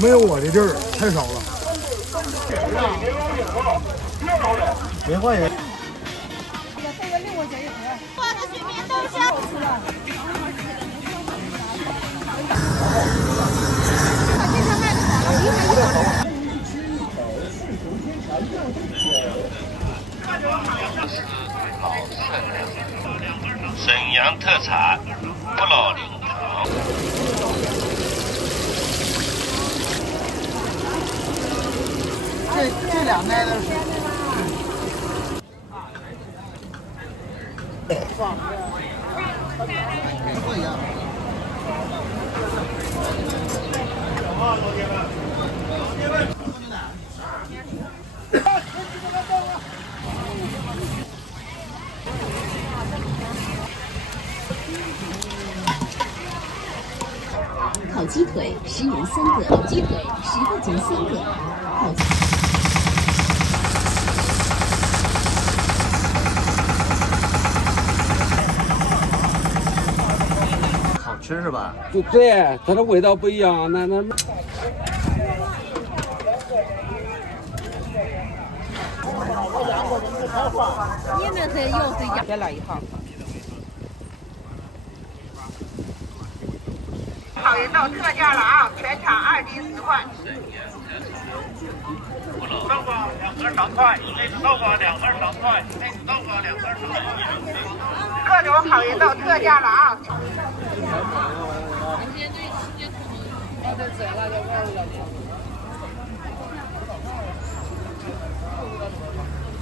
没有我的地儿太少了。没换人。这个6块钱一盒。我的雪棉豆香。把这条卖的好了，1块1盒。沈阳特产不老林糖。这俩奶的是。不一样。烤鸡腿10元3个，烤鸡腿10块钱3个，烤鸡。好吃是吧？对，它的味道不一样。那。你们这又是一来一号。草原豆特价了啊，全场2斤10块。豆腐2盒3块，内子豆腐2盒3块，内子豆腐2盒3块。各种草原豆特价了啊！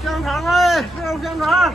香肠哎，肉香肠。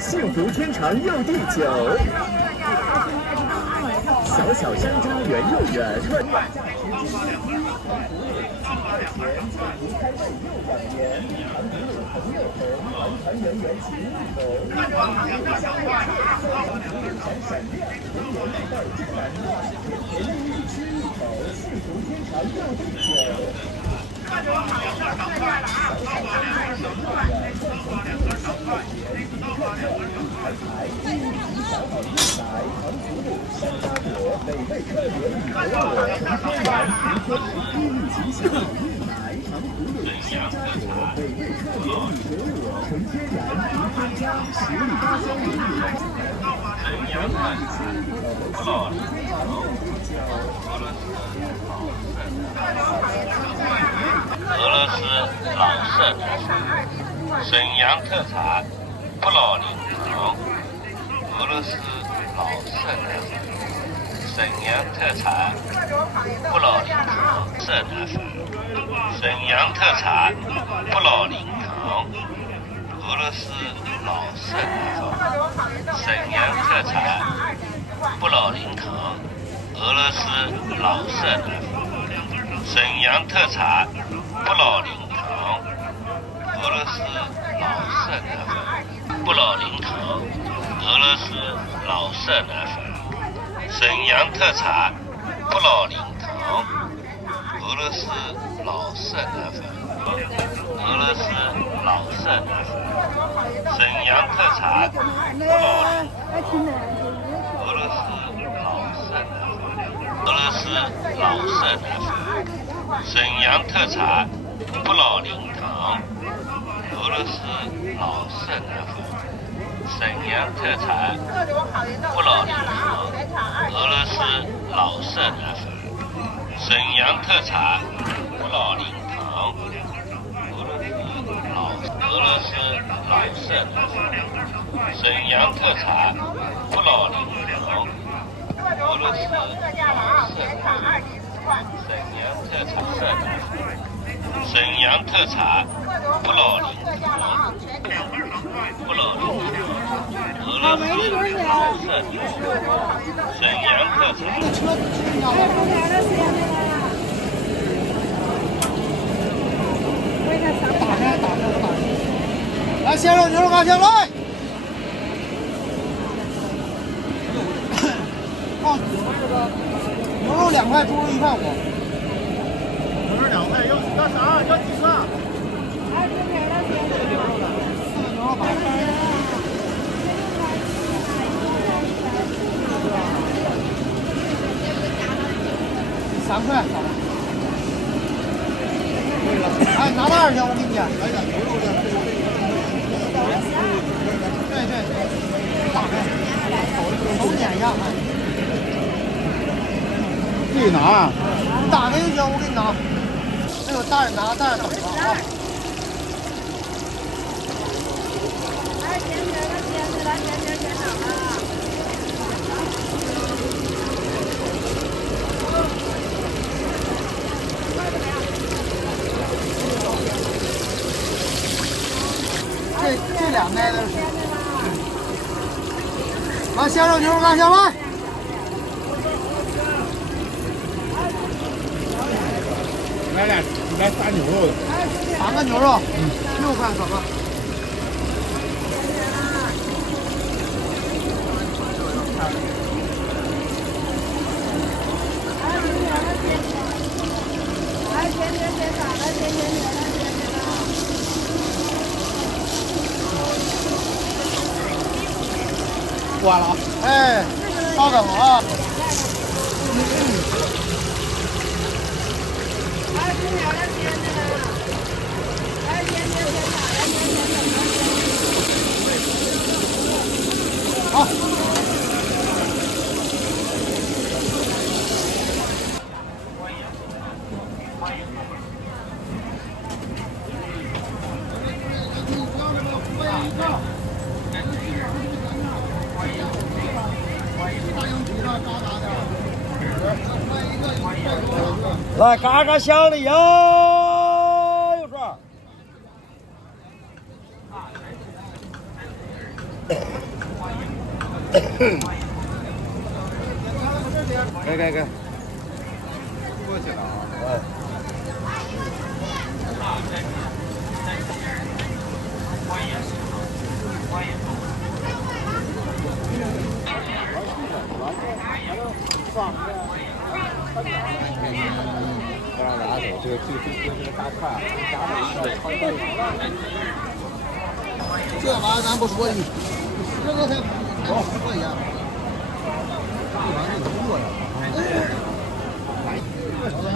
幸福天长又地久，小小山楂圆又圆。俄罗斯老式沈阳特产不老林糖。俄罗斯老式沈阳特产不老林糖。沈阳特产不老林糖。俄罗斯老式沈阳特产不老林糖。俄罗斯老式沈阳特产不老林糖。俄罗斯老式不老林糖。俄罗斯老式奶粉。沈阳特产不老林糖。俄罗斯老式奶粉。俄罗斯老色奶粉，沈阳特产不老林糖，俄罗斯老色奶粉，俄罗斯老色奶粉，沈阳特产不老林糖，俄罗斯老色奶粉，沈阳特产不老林糖，俄罗斯老色奶粉，沈阳特产不老林糖，俄罗斯老色奶粉，沈阳特产不老林糖，俄罗斯老色奶粉，沈阳特产色奶粉，沈阳特产不老林糖，不老林糖，俄罗斯老色奶粉，沈阳特产。来，先生，牛肉干先来。放牛肉2块，猪肉1块5。牛肉2块，要啥？要几个？4个牛肉板。3块。哎，拿袋去，我给你。对，打开，手捻一下。自己拿，你打开就行，我给你拿。那有袋拿袋等着啊。这2袋的是。来，先生，牛肉干先来。来3牛肉的。3个牛肉，6块3个。关了，哎，稍等啊。好。来，嘎嘎响的哟，有说。给，过去了啊。不让拿走，这个大串，这玩意儿咱不说你，这个才10块钱。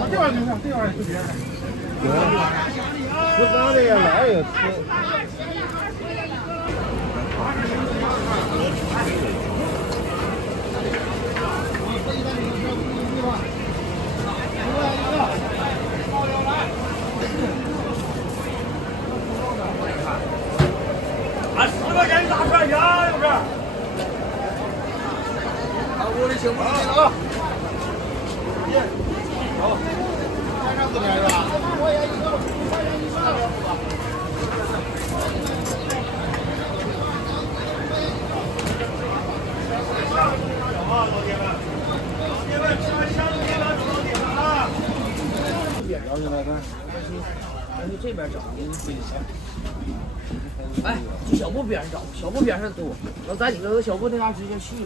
这玩意儿能做呀？这玩意儿是别的。吃咱的也来也吃。10块钱一大串呀，就是。我的请不来了啊！好，再上4边是吧？3块钱一个，5块钱一个。老铁们，吃完香的别拿走，老铁们啊！聊起来看，你这边找，你自己想。哎，小布边上找，小布边上多。要咱几个小布那嘎直接去。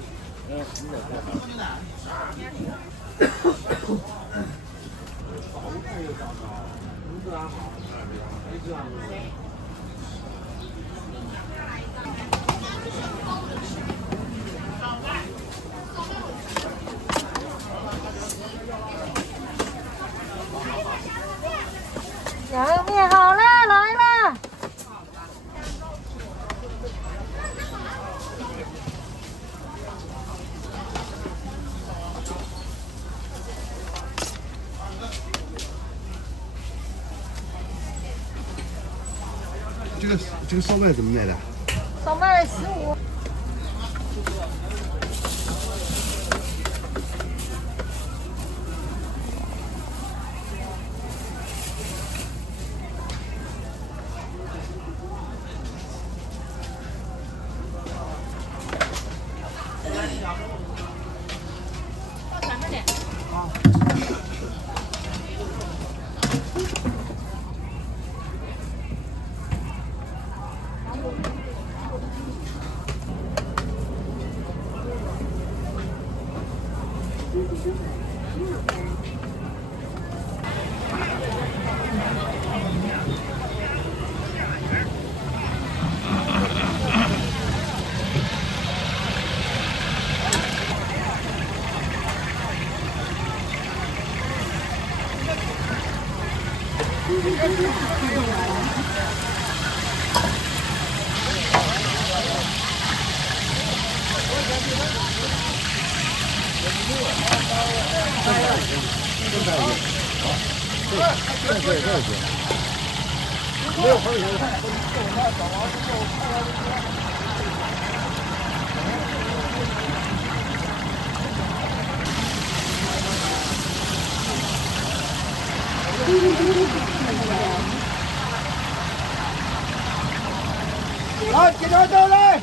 凉面好了，来了。这个烧麦怎么卖的？烧麦15。来，警察到来！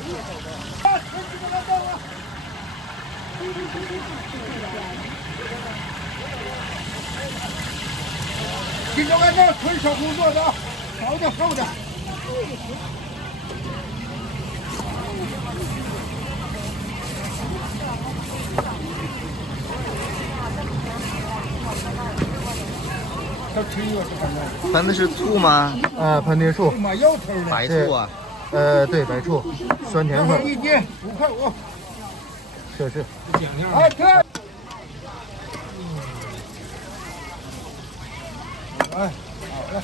警察在这推小工作的，好的好的。喷的是醋吗？喷的醋，白醋啊？对，白醋，酸甜口。一斤5.5块。是。哎，对。哎，好嘞。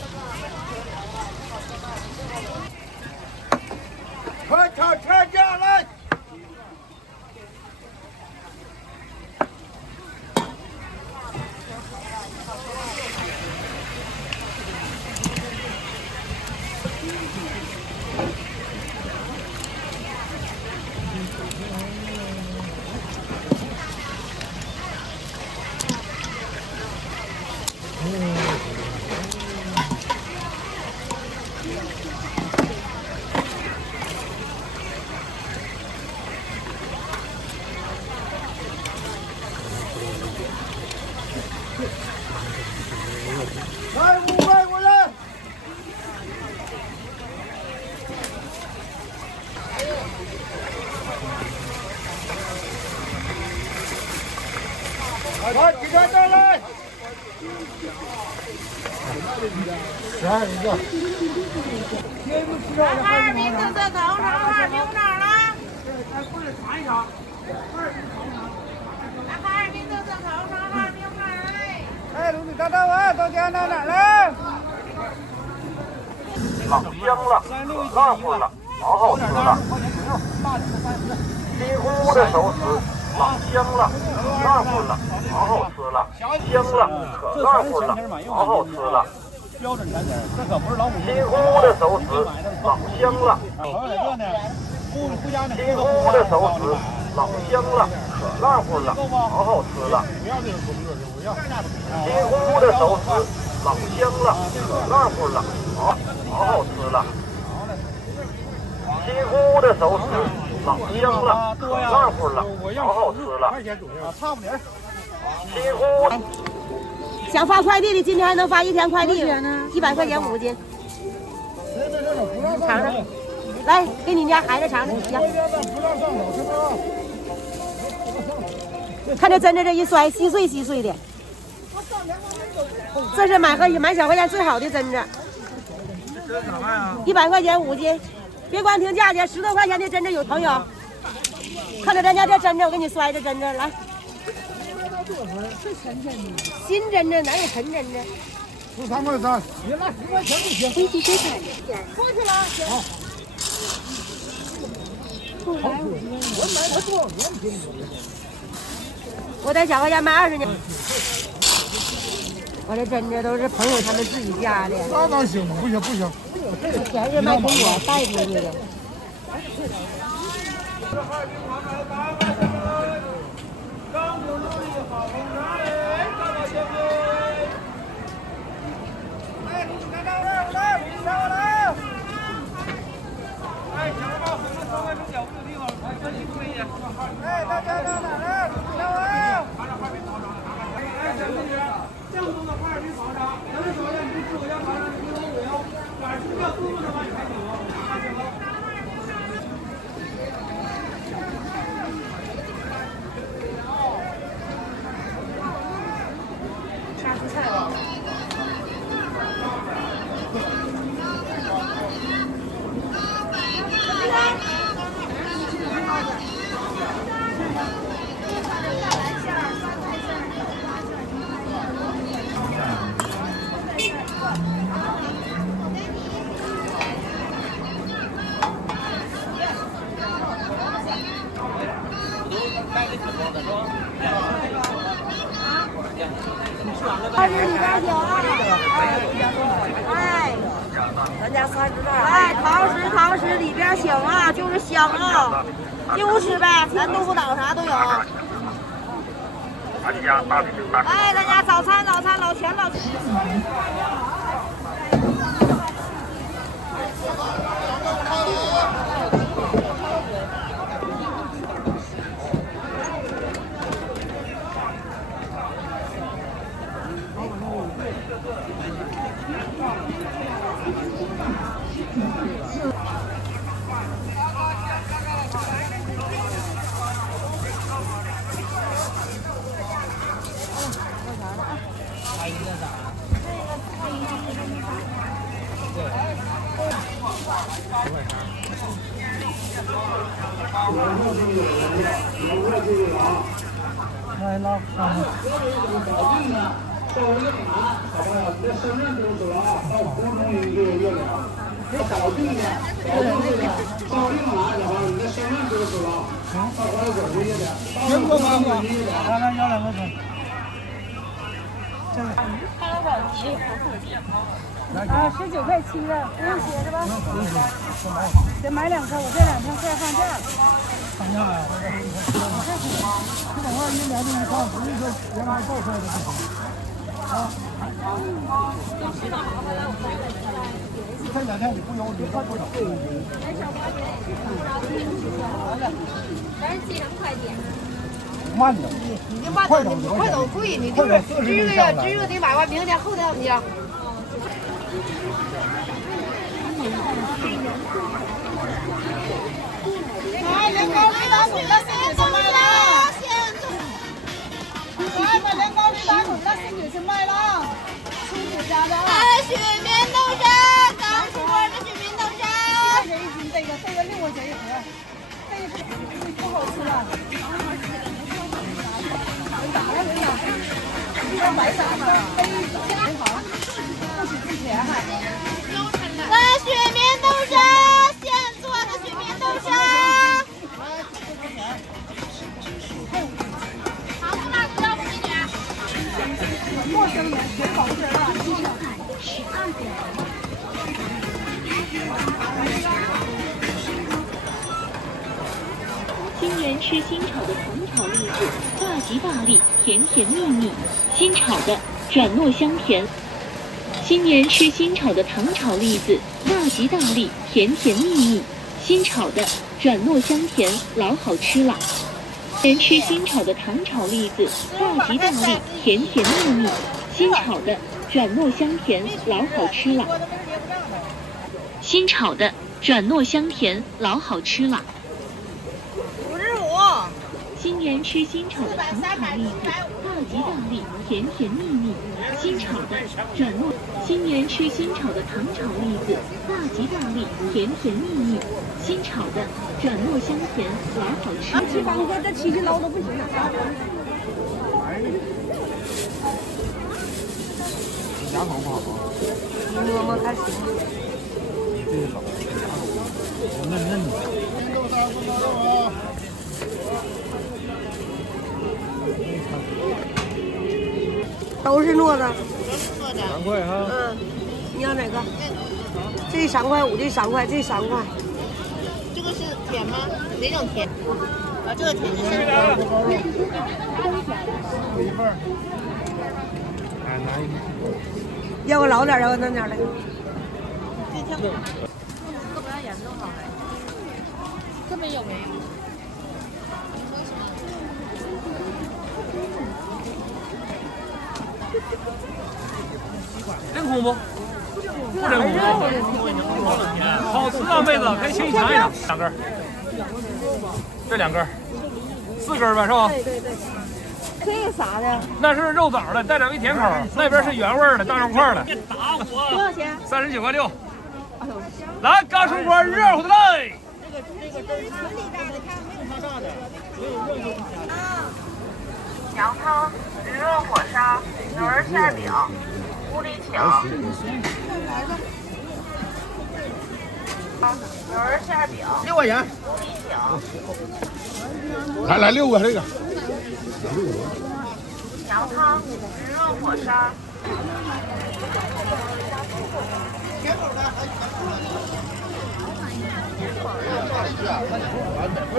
快炒车架来！来5块过来。来，警察到来。12一个。哈尔滨特色烤肠，哈尔滨哪儿了？过来尝一尝。哈尔滨特色烤肠，哈尔滨哪儿嘞？哎，龙子大大碗到家到哪儿了？老香了，辣乎了，好好吃了。金乎的手指，老香了，辣乎了，好好吃了。香了，可辣乎了，好好吃了。标准产品，这可不是老虎金乎的手指，老香了。朋友在这呢，不加那金乎的手指，老香了，可辣乎了，好好吃了。不要这个工作是不要。金乎的手指，老香了，可辣乎了，好好吃了。金乎的手指，老香了，可辣乎了，好好吃了。差不点。金乎。想发快递的，今天还能发1天快递，100块钱5斤。尝尝，来给你家孩子尝尝，看这针这一摔，稀碎稀碎的。这是买小块钱最好的针子。100块钱5斤，别光听价钱，10多块钱的针针有朋友，看着咱家这针针，我给你摔这针针来。新针针哪有陈针针13块3，你拿10块钱就行。飞机车站。过去了。好。我买了多少年苹果？我在小河家卖20年。我这针针都是朋友他们自己家的。那哪行？不行不行。全是卖苹果带出去的。20里边有啊！哎，咱家30袋。哎，堂食里边香啊，就是香啊，就吃呗，咱豆腐脑啥都有。哎，咱家早餐老全老全。来了。苹果芒果，来要2个分。啊，19块7的，不用写是吧？得买2颗，我这2天快放假了。放假呀？这等会儿1年的一趟，不是说原来造出来的不行。啊。这2天你不用，你放多少？咱是寄成快递。慢的。你这慢点，你快走贵，你就是知个呀，知个得买完，明天后天你。哎，年糕没打滚了，先去卖了。来，把年糕没打滚了，先去卖了。亲戚家的。哎，雪棉豆沙，刚出锅的雪棉豆沙。7块钱1斤，这个6块钱一盒，这个不好吃啊。咋了？你这白沙吗？挺好，不许付钱还。来，雪棉豆沙，现做的雪棉豆沙。陌生人，别搞事了。新人吃新炒的糖炒栗子，大吉大利，甜甜蜜蜜。新炒的转糯香甜。新年吃新炒的糖炒栗子，大吉大利，甜甜蜜蜜。新炒的转糯香甜，老好吃了。人吃新炒的糖炒栗子，大吉大利，甜甜蜜蜜。新炒的转糯香甜，老好吃了。新炒的转糯香甜，老好吃了。55。新源吃新炒的糖炒栗子，大吉大利，甜甜蜜蜜。新炒的转糯，新源吃新炒的糖炒栗子，大吉大利，甜甜蜜蜜。新炒的转糯香甜，玩好吃。吃房哥这脾气捞的不行了。牙口不好吗？摸摸开始。这个老牙口嫩嫩的。都是糯的。3块哈。嗯，你要哪个？这3块5，这3块，这3块。这个是甜吗？哪种甜？啊，这个甜的是。一份。哎，拿一个。要个老点，要个嫩点的。这个不要严重好没？这边有没有？真恐怖，不真恐怖。好吃啊，妹子，可以请你尝一尝。2根，这2根，4根吧，是吧？对对对。这个啥的？那是肉枣的，带点微甜口。那边是原味的，大肉块的。别打我！多少钱？39块6。来，嘎葱锅热乎的来。这个都是纯里大的，看没有它大的，没有热乎的。羊汤、驴肉火烧、牛儿馅饼、无理请。牛儿馅饼6块钱。无理请。来6个这个。羊汤、驴肉火烧。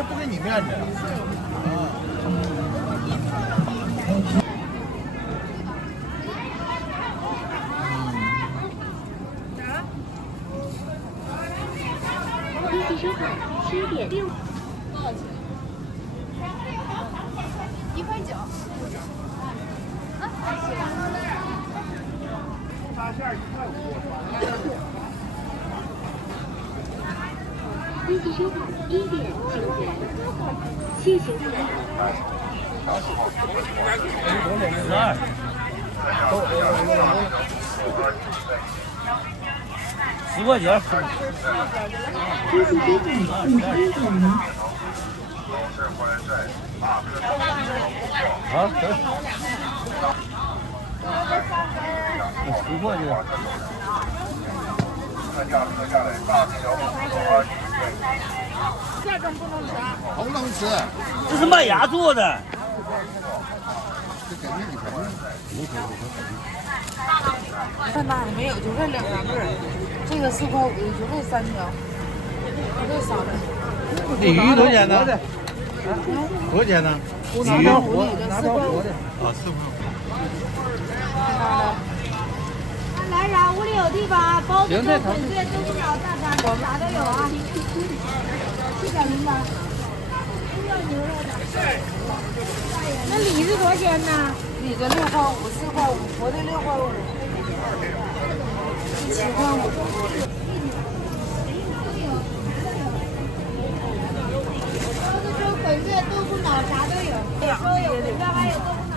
不给你面子。天气收好，7点6。多少钱？1块9。大馅1块5。天气收好，1点9分。谢谢您。10块钱。天气收好，1点。啊，行。10块钱。这种不能吃啊？不能吃，这是麦芽做的。看那没有，就这2、3个。这个4块5的，就这3条，就这3个。鲤鱼多少钱呢？多少钱呢？拿条活的，4块5的。啊，4块5。来啥？屋里有地方，包子、粉碎、豆腐脑、大肠，啥都有啊。7小零吧。那李子多少钱呢？李子6块5，4块5，活的6块5。7块5。包子、粥、粉碎、豆腐脑，啥都有。都有，这边还有豆腐脑。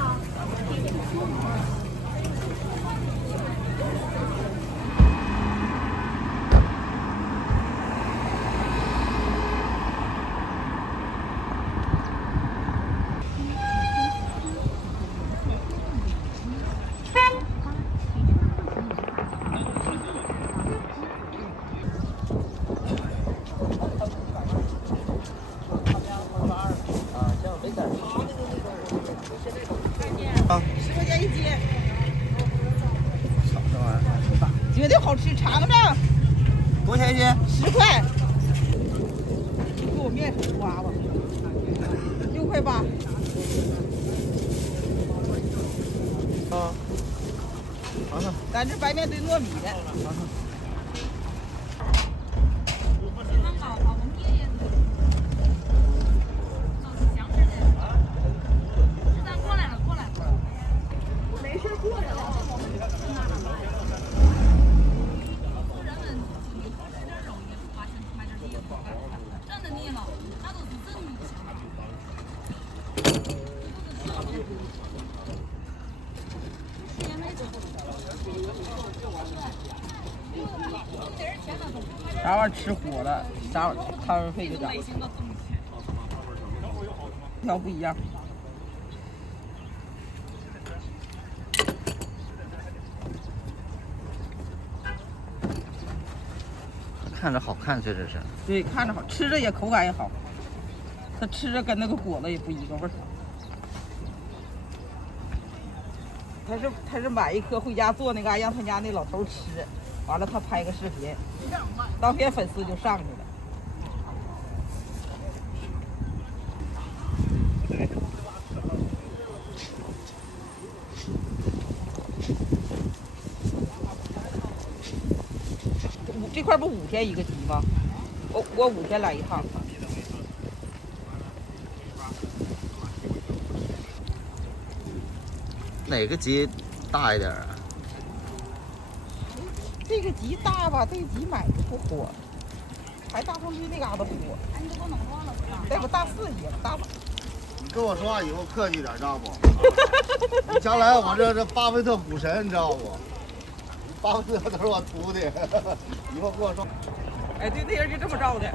10块钱1斤。绝对好吃，尝尝。多少钱一斤？10块。给我面刮吧。6块8。啊，尝尝。咱这白面兑糯米的。尝尝。啥玩意儿吃火了，啥玩意儿摊位费就涨，条不一样。看着好看，确实是。对，看着好，吃着也口感也好。它吃着跟那个果子也不一个味儿。他是买一颗回家做那个，让他家那老头吃，完了他拍个视频，当天粉丝就上去了。这块不5天一个集吗？我5天来一趟。哪个集大一点啊？这个集大吧，这个集买的不多，还大同区那嘎达多。这不大4级了，大。你跟我说话以后客气点，知道不？你将来我这巴菲特股神，你知道不？巴菲特都是我徒弟，以后跟我说。哎，对，那人就这么着的。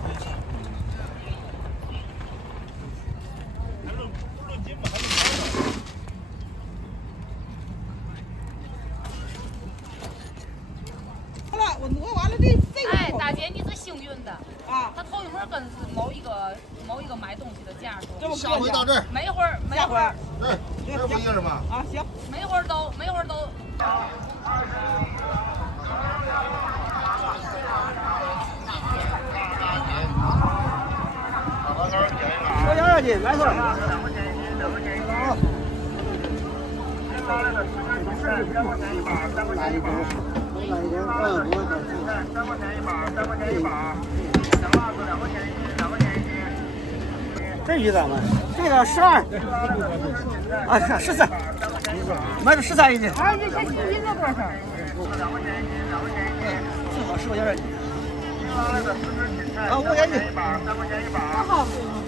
好了，我挪完了这个。哎，大姐，你是幸运的啊！他头一会儿跟某一个买东西的价说，下回到这儿，没会儿，对，这不一样吗？啊，行，没会儿都。说2斤，没错。这鱼咋卖？这个12，啊14，卖了13一斤。啊，这小金鱼这多少？最好15元一斤。啊，5元一斤。多好。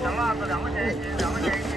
香辣子2块钱一斤，2块钱一斤。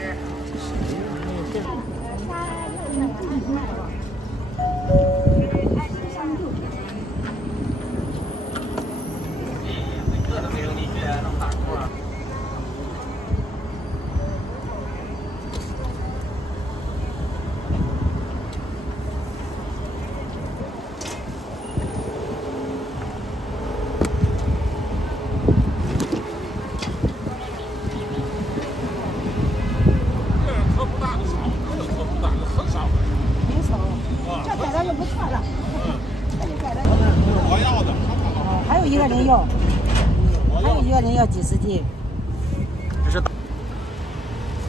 还有一个人要几十斤。这是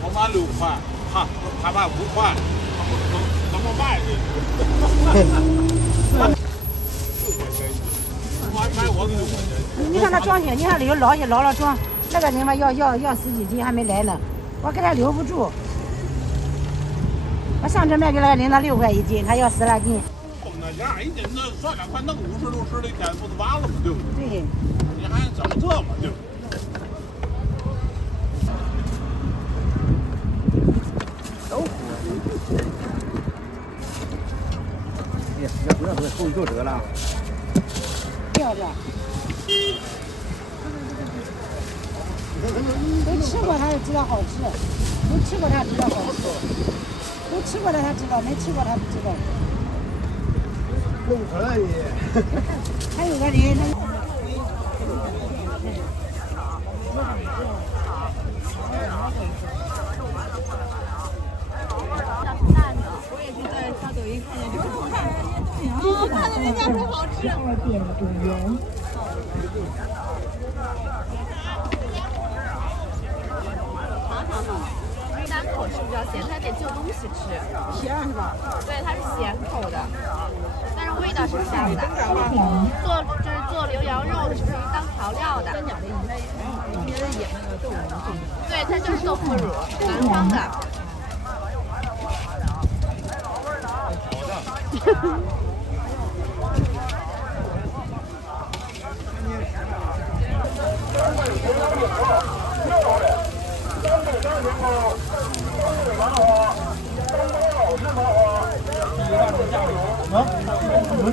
我买6块，他卖5块，怎么卖的？买我的6块钱。你看他装起，你看里头老装，那个人吧要10几斤还没来呢，我给他留不住。我上次卖给那个人，他6块一斤，他要10来斤。那样一斤那算2块，弄50、60的一天不就完了吗？对不对？对。你还整这么对不对？都火。哎呀，要不要后一够折了？吊着。都吃过他就知道好吃，都吃过他知道好吃，都吃过了他知道，没吃过他不知道。不可以。还有个人看到人家说好吃。12点5元。单口吃比较咸，它得就东西吃。咸是吧？对，它是咸口的，但是味道是香的。做牛羊肉是属于当调料的。对，它就是豆腐乳，南方的。我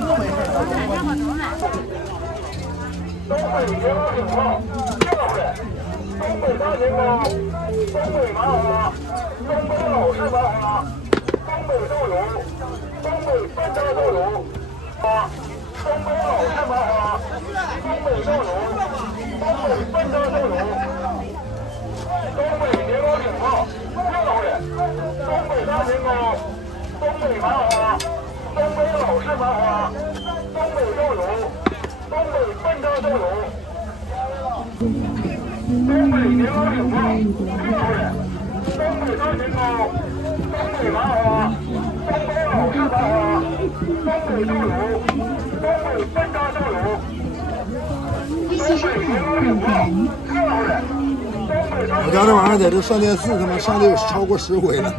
家这玩意儿在这上电视，他妈上的有超过10回了。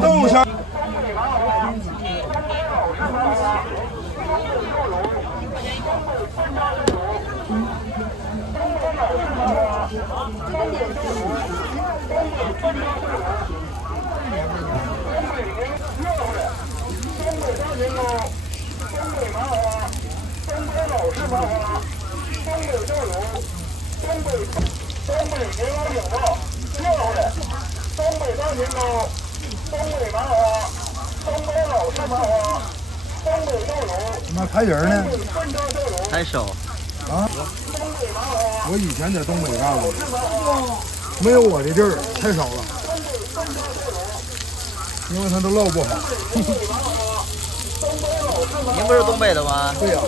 动物香。妈抬人呢？抬手。啊！我以前在东北干过，没有我的地儿太少了，因为他都烙不好。您不是东北的吗？对呀。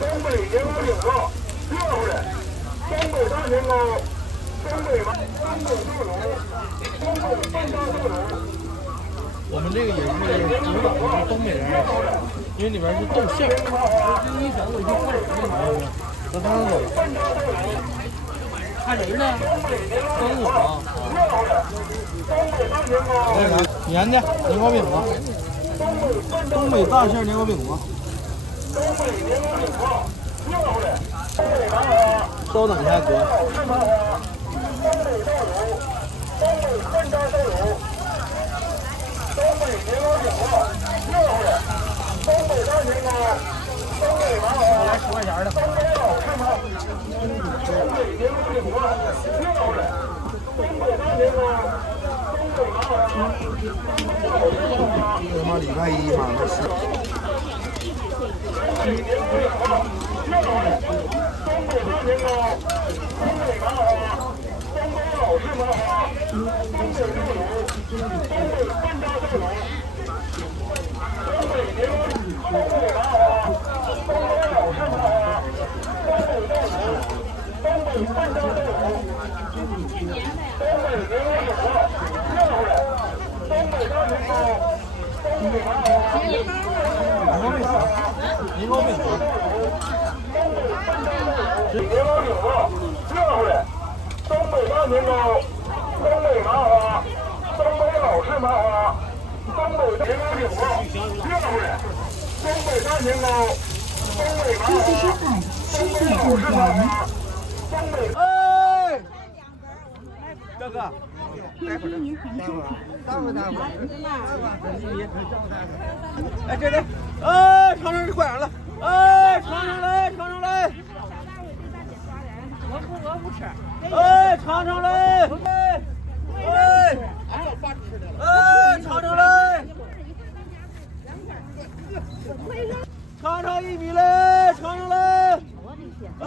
东北年糕饼子，热乎的；东北大年糕，东北豆乳，东北笨大豆乳。我们这个也是主打的是东北人，因为里边是豆馅儿。这一整我就看人那玩意儿，咱当走。看人呢？端午啊！年的年糕饼子，东北大馅年糕饼子。稍等一下，哥。我来10块钱的。他妈礼拜一嘛，那是。这次吃饭，深夜不甜。哎，哥哥，天津银行收款。哎，这里，哎，尝尝这快点了，哎，尝尝来，尝尝来。我不吃。哎，尝尝来，哎，哎，哎，尝尝来。尝尝1米嘞，尝尝嘞，哎。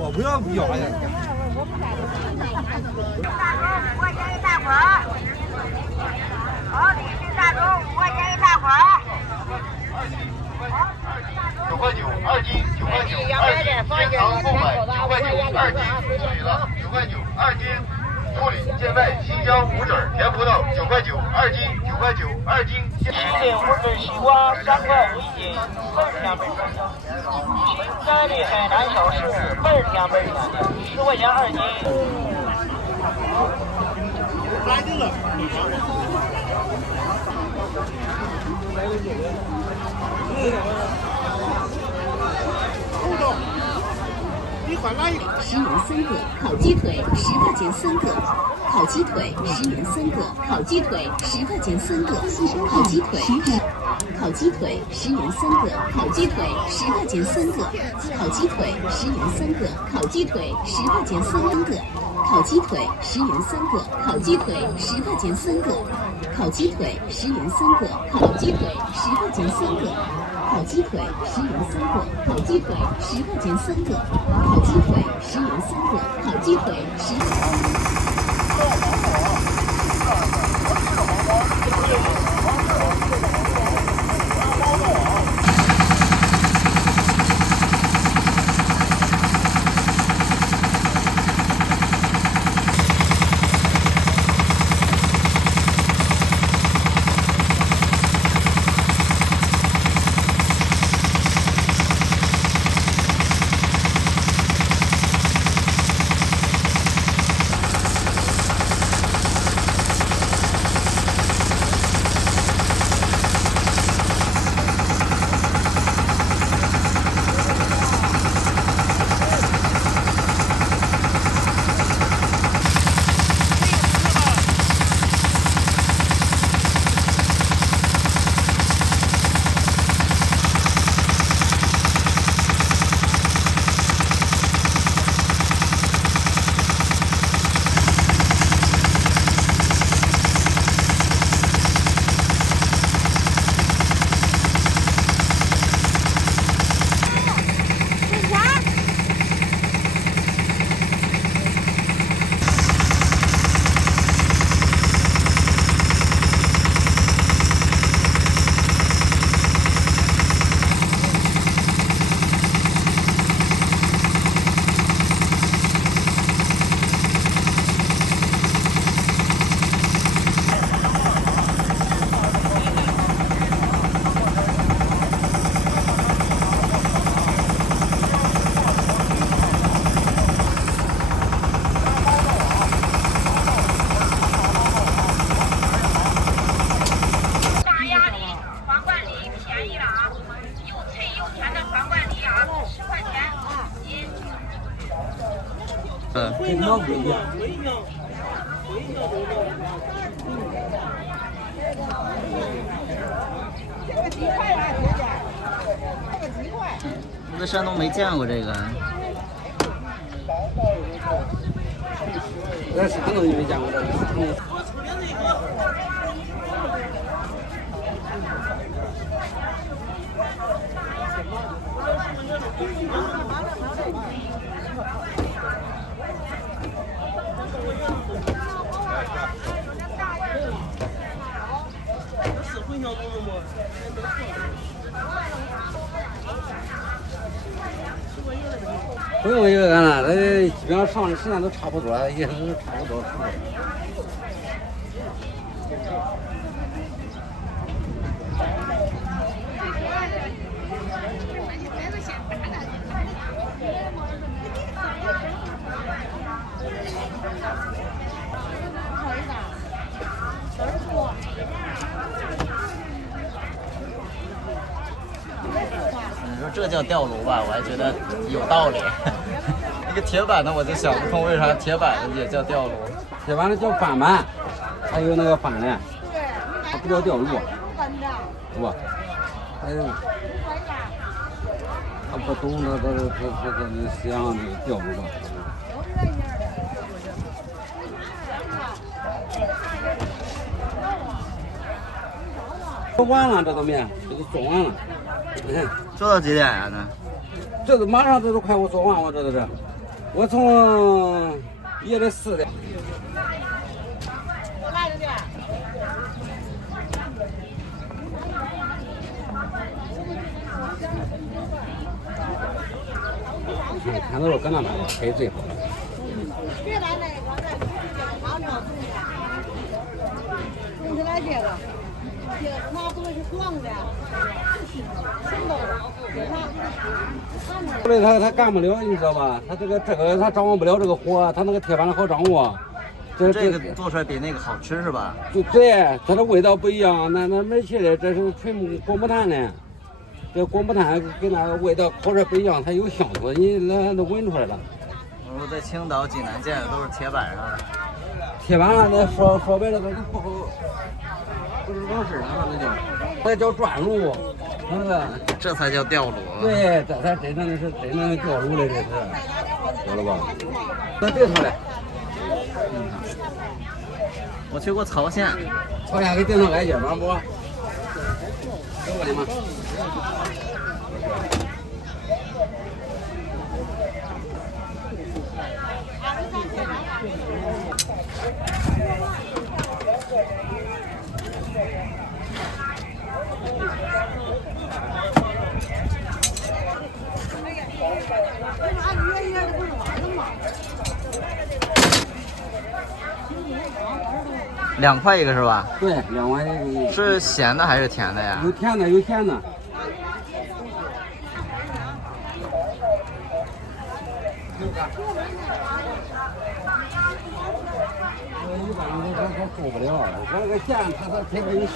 我不要比较呀。大锅5块钱一大管，好，李记大锅5块钱一大管。好，大锅。9块9，2斤9块9，2斤鲜肠购买9块9，2斤处理了9块9，2斤处理健胃新疆五籽甜葡萄9块9，2斤9块9，2斤西林五籽西瓜3块5斤，倍儿甜倍儿甜。新摘的海南小柿倍儿甜倍儿甜的，10块钱2斤。来这个。10元3个，烤鸡腿10块钱3个，烤鸡腿10元3个，烤鸡腿10块钱3个，烤鸡腿烤鸡腿10元3个，烤鸡腿10块钱3个，烤鸡腿10元3个，烤鸡腿10块钱3个，烤鸡腿10元3个，烤鸡腿10块钱3个，烤鸡腿10元3个，烤鸡腿10块钱3个，烤鸡腿10元3个，烤鸡腿10块钱3个，烤鸡腿10元3个，烤鸡腿10。跟那不一样。这个几块啊，姐姐？这个几块？我在山东没见过这个。在山东就没见过这个。不用一个干了，基本上上的时间都差不多，也是差不多。你说这叫吊炉吧，我还觉得有道理。那个铁板的我就想不通，为啥铁板的也叫吊炉？铁板的叫翻板，还有那个翻的，它不叫吊炉，是吧？还有，他不懂这西洋的吊炉吧？做完了，这都面，这都做完了。做到几点呀？这都马上这都快我做完，我这都是，我从也得4点。辣着点。看到了搁那买赔最好。别把那个再拿着弄起来这个那不是撞的，后来他干不了，你知道吧？他这个他掌握不了这个火，他那个铁板好掌握。这个做出来比那个好吃是吧？对，它的味道不一样。那没去的，这是纯果木炭的。这果木炭跟那个味道烤出来不一样，它有香味，你那都闻出来了。我在青岛、济南见的都是铁板上的。铁板上那说白了，它不好，不是老式的那叫，那叫转炉，那个这才叫吊炉。对，这才真正的吊炉了，这是，知道了吧？那别说了。我去过曹县，曹县给顶上挨街吗？不，给我的吗？2块一个是吧？对，2块一个。是咸的还是甜的呀？有甜的，有咸的。他受不了，这个咸他才给你吃。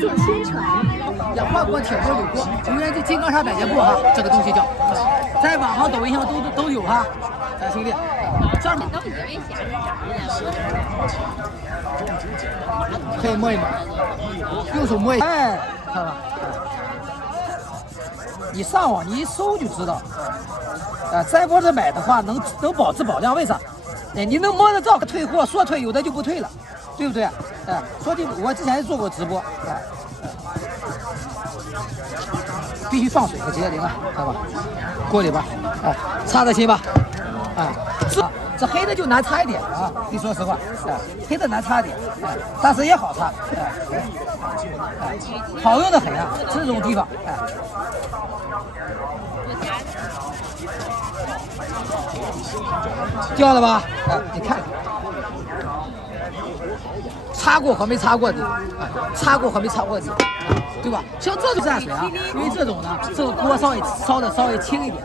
做宣传，氧化过、铁锅、铝锅，永远就金刚砂百洁布哈，这个东西叫，在网上、抖音上都有哈，咱兄弟，这儿可以摸一摸，用手摸一下，哎，看吧，你上网你一搜就知道，在我这买的话能保质保量，为啥？哎，你能摸得到退货，说退有的就不退了。对不对？哎，说的我之前也做过直播，哎，必须放水和洁灵啊，看吧，锅里边，哎，擦得清吧？哎，这黑的就难擦一点啊，你说实话，哎，黑的难擦一点，哎，但是也好擦，哎，好用的很啊，这种地方，哎。掉了吧？哎，你看看。擦过和没擦过的，擦过和没擦过的，对吧？像这就蘸水啊，因为这种呢，这个锅烧的稍微轻一点。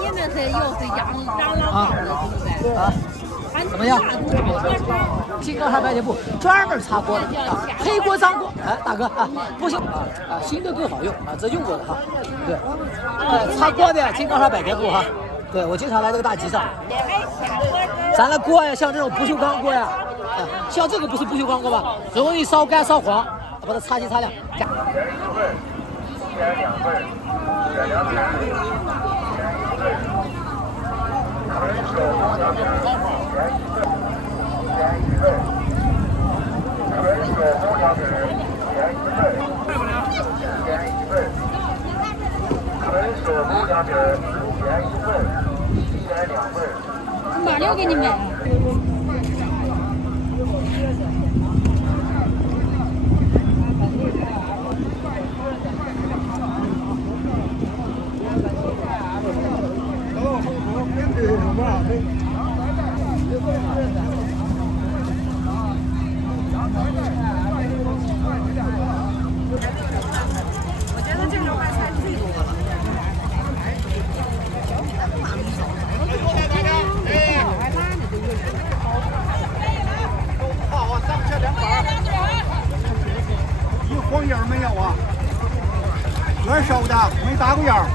你们是又是养老的，对不对？啊，怎么样？金刚砂百洁布专门擦锅的啊，黑锅脏锅，哎，大哥啊，不行啊，新的更好用啊，这用过的哈，对，擦锅的金刚砂百洁布哈。对，我经常来这个大集上，咱的锅呀，像这种不锈钢锅呀，像这个不是不锈钢锅吧，容易烧干烧黄，把它擦净擦亮。马六给你买。我觉得这种卖菜最多了。一个黄印没有啊？原收的，没打过样。